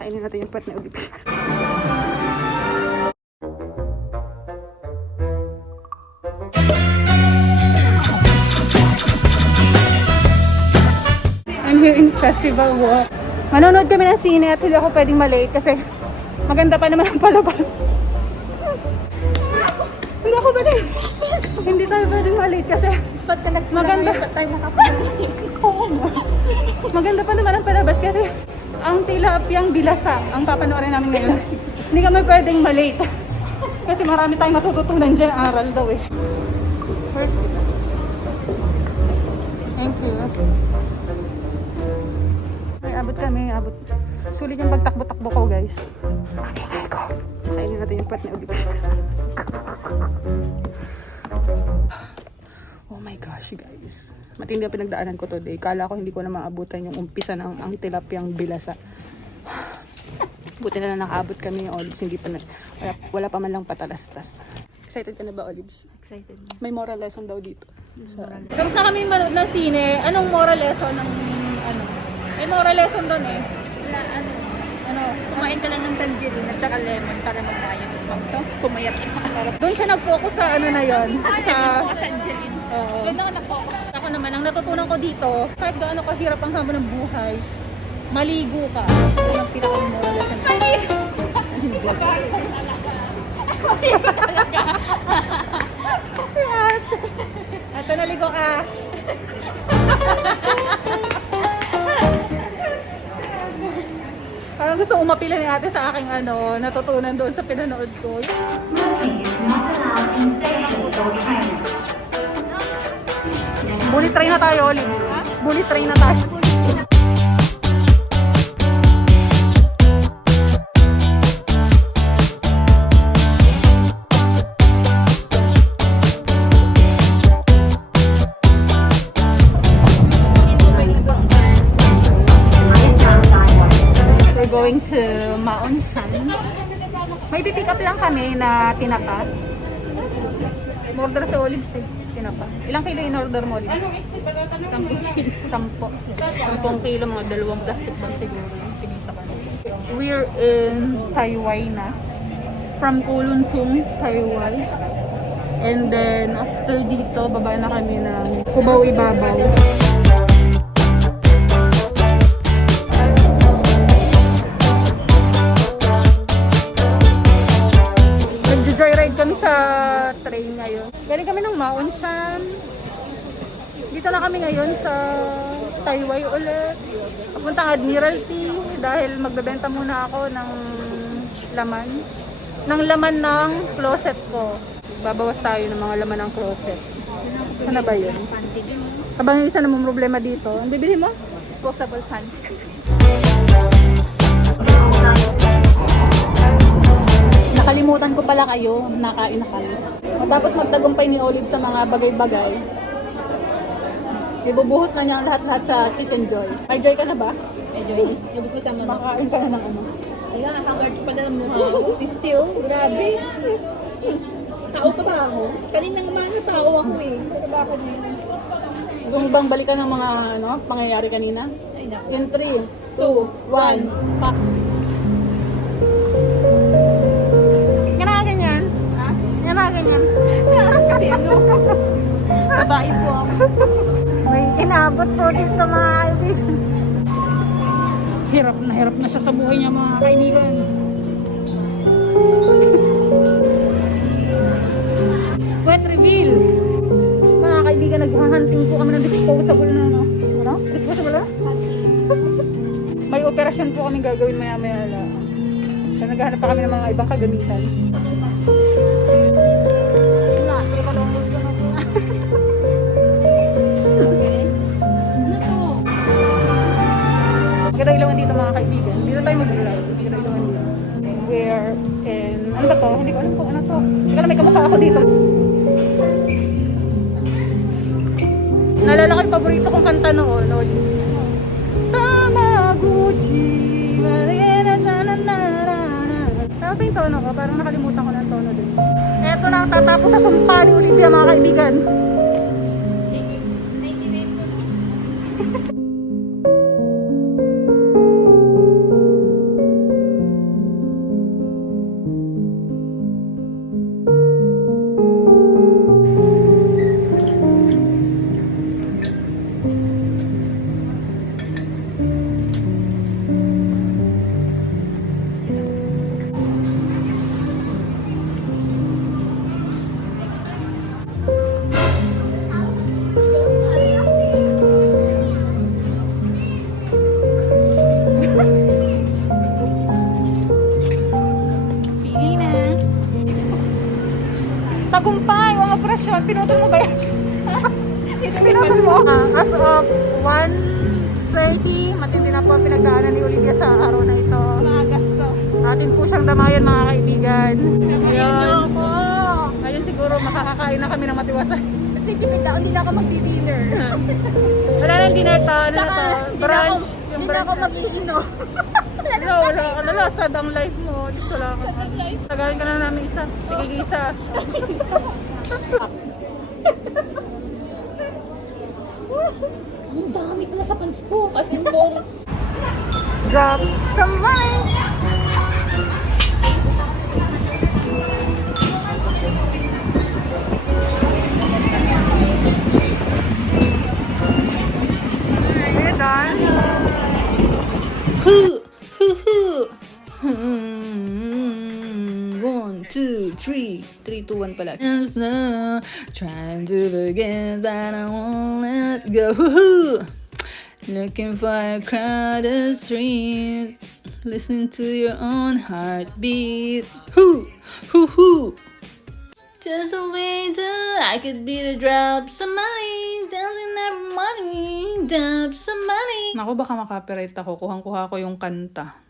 Kakainin natin yung puwet ni Olivia. I'm here in Festival Walk. Manonood kami ng sine at hindi ako pwedeng malate kasi maganda pa naman ang palabas. hindi ako pwedeng, hindi tayo pwedeng malate kasi Ba't ka nag- Maganda. Ba't tayo? Oo nga. Maganda pa naman ang palabas kasi ang tilapiyang bilasa ang papanoorin namin ngayon. Hindi kami pwedeng malate. Kasi marami tayong matututunan dyan aral daw eh. First. Thank you. Ay, abot kami, abot. Sulit yung pagtakbo-takbo ko, guys. Ang ingay ko. Kainin natin yung puwet ni Olivia. My gosh, guys. Matindi ang pinagdaanan ko today. Kala ko hindi ko na maabutan yung umpisa ng ang tilapyang bilasa. Buti na lang nakaabot kami yung olives. Hindi pa na, wala, wala pa man lang patalastas. Excited ka na ba, Olives? Excited na. May moral lesson daw dito. So, Tapos na kami manood ng sine. Anong moral lesson ng ano? May moral lesson doon eh. Wala, ano, Ano? kumain ka lang ng tangerine at saka lemon para mag-diet. Pumayat siya. Doon siya nag-focus sa ano na yon. Sa, Sa tangerine. Oo. Doon ako na-focus. Ako naman, ang natutunan ko dito, kahit gaano kahirap ang hamon ng buhay, maligo ka. Yan ang pinaka-moral lesson. Si ate. Ate, naligo ka. Parang gusto umapila ni ate sa aking ano, natutunan doon sa pinanood ko. Smoking is not allowed in stations or trains. Bullet train na tayo, Olive. Bullet train na tayo. We're going to Maon San. May pick up lang kami na tinapas. Order sa Olives eh. Tinapa. Ilang kilo in order mo, Olives? Sampung kilo. Sampo. Sampung kilo, mga dalawang plastic bag siguro pinisa ka. We're in Taiwan na. From Kuluntung, Taiwan. And then, after dito, baba na kami ng Cubao Ibabaw. Nag-joyride ngayon. Galing kami ng Maon Shan. Dito na kami ngayon sa Taiwai ulit. Papuntang Admiralty dahil magbebenta muna ako ng laman. Ng laman ng closet ko. Babawas tayo ng mga laman ng closet. Saan na ba yun? Habang yung isa namang problema dito. Ang bibili mo? Disposable panty. Nakalimutan ko pala kayo, nakain na kayo. Matapos magtagumpay ni Olive sa mga bagay-bagay, ibubuhos na niya ang lahat-lahat sa Chicken Joy. May joy ka na ba? Medyo yun. Yabos ko sa manok. Makakain ka na ng ano. Ayan, hangard pa na mukha ako. Still, grabe. Tao ka ba ako? Kaninang umaga tao ako eh. Gusto mo bang balikan ng mga ano, pangyayari kanina? Ay, naku. In 3, 2, 1, pa. Kasi ano? Babae po ako. May inabot po dito mga kaibigan. Hirap na hirap na siya sa buhay niya mga kaibigan. Wet reveal. Mga kaibigan, naghahunting po kami ng disposable na ano. Ano? Disposable na? May operasyon po kami gagawin maya maya lang. Kaya naghahanap pa kami ng mga ibang kagamitan. Paborito kong kanta noon, Olives. Tamaguchi. Tama ba yung tono ko? Parang nakalimutan ko na ang tono din. Eto na ang tatapos sa sumpa ni Olivia mga kaibigan. Tagumpay ang operasyon. Pinutol mo ba yan? Pinutol mo? Ah, as of 1.30, matindi na po ang pinagdaanan ni Olivia sa araw na ito. Maagas to. Atin po siyang damayan mga kaibigan. Ayun. Ayun siguro makakakain na kami ng matiwasay. Nagtitipid ako, hindi na ako magdi-dinner. Wala nang dinner ta. Ano na to? Brunch. Hindi na ako brunch. mag-iinom. Wala, wala ka na. Sad ang life mo. Wala ka. Tagalin ka na namin isa. Sige, isa. Ang dami pala sa pants ko. Kasi buong Drop some money. Two, three. Three, two, one pala. Yes, no. Trying to forget, but I won't let go. Looking for a crowded street. Listening to your own heartbeat. Hoo, hoo, hoo. Just a way to, I could be the drop some money, dancing every morning, drop some money. Naku, baka makapiright ako. Kuhang-kuha ko yung kanta.